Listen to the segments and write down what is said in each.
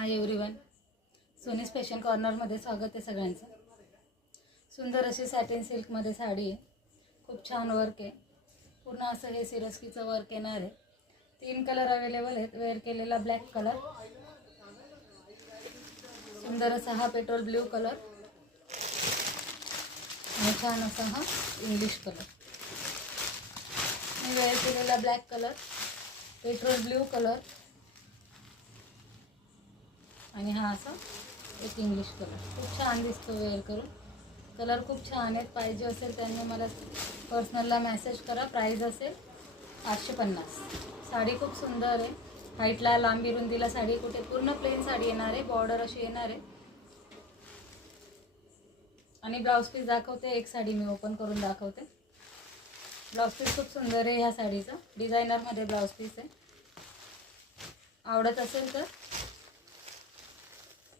Hi everyone, सोनीज fashion कॉर्नरमध्ये स्वागत आहे सगळ्यांचं। सुंदर अशी सॅटिन सिल्कमध्ये साडी आहे, खूप छान वर्क आहे। पूर्ण असं हे सिरस्कीचं वर्क येणार आहे। 3 कलर अवेलेबल आहेत। वेअर केलेला ब्लॅक कलर, सुंदर असा हा पेट्रोल ब्ल्यू कलर आणि छान असा हा इंग्लिश कलर। मी वेअर केलेला black colour, petrol blue colour आणि हा असा एक इंग्लिश कलर। खूप छान दिसतो वेअर करून। कलर खूप छान आहेत। पाहिजे असेल त्यांनी मला पर्सनलला मेसेज करा। प्राइस असेल 850। साडी खूप सुंदर आहे। हाईटला लांबी रुंदीला साडी कुठे पूर्ण प्लेन साडी येणार आहे। बॉर्डर अशी येणार आहे आणि ब्लाउज पीस दाखवते। एक साडी मी ओपन करून दाखवते। ब्लाउज पीस खूप सुंदर आहे ह्या साडीचा। डिझायनर मध्ये ब्लाउज पीस आहे। आवडत असेल तर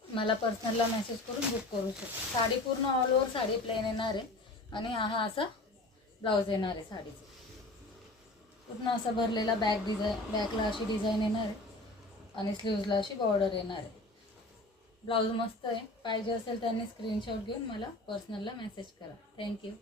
मला पर्सनलला मेसेज करून बुक करू शकता। साडी पूर्ण ऑल ओव्हर साडी प्लेन येणार आहे आणि हा असा ब्लाउज येणार आहे साडीचा। पूर्ण असा भरलेला बॅकला अशी डिझाइन येणार आहे आणि स्लीव्जला अशी बॉर्डर येणार आहे। ब्लाउज मस्त आहे। पाहिजे असेल त्यांनी स्क्रीनशॉट घेऊन मला पर्सनलला मेसेज करा। थँक्यू।